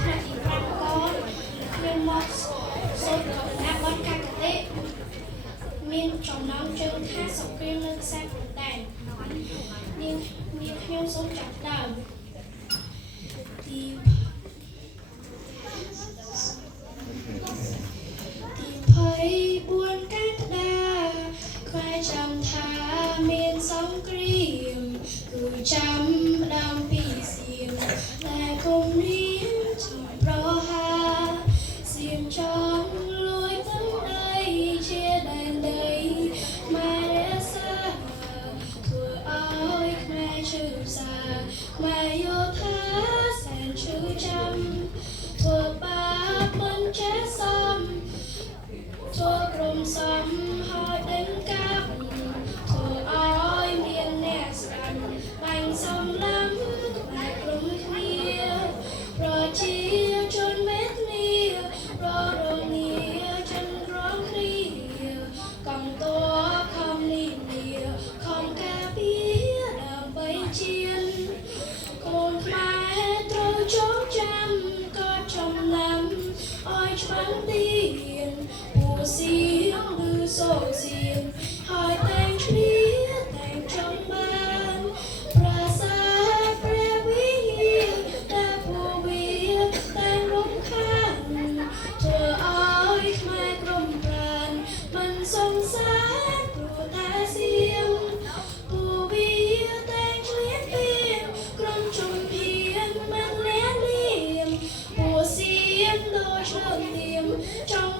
ថ្នាក់ទី5កខ្ញុំមកសូត្រណាបនកាកតេមានចំណងជើងថាសង្គ្រាមនៅខ្សែព្រំដែននាងខ្ញុំសូមចាប់ដើមទី24កក្កដាខ្មែរចាំថាមានសង្គ្រាមគឺចាំដើមពីសៀមតែគុំរៀងចំប្រហាសៀមចង់លួយទឹកដីជាដែនដីម៉ែរសាធ្វើឲ្យខ្មែរឈឺផ្សាម៉ែយោធាសែនឈឺចាំធ្វើបាបមិនចេះសមធ្វើក្រុមសំហើយដេញកាប់ធ្វើឲ្យមានអ្នកស្ដាប់បាញ់សំឡាំខ្មែរក្រុមគ្នាប្រជាជនមេគ្នាប្ររងាចិនក្រមគ្នាកងទ័ពខំលីលាខំការពារដើម្បីជាតិកូនខ្មែរត្រូវចងចាំក៏ចំណាំឲ្យច្បាំងទៀនពូសៀងឬសូសៀងហើយតែងគ្នាតែងចង់បានប្រាសាទព្រះវិហារតែពូវាតែងរំខានធ្វើឲ្យខ្មែរក្រុមប្រានមិនសង្សារព្រោះតែសៀងពូវាតែងឆ្លៀតពៀនក្រុមជំភានមិនលះលៀមពូសៀងដូចលើកនាមចង់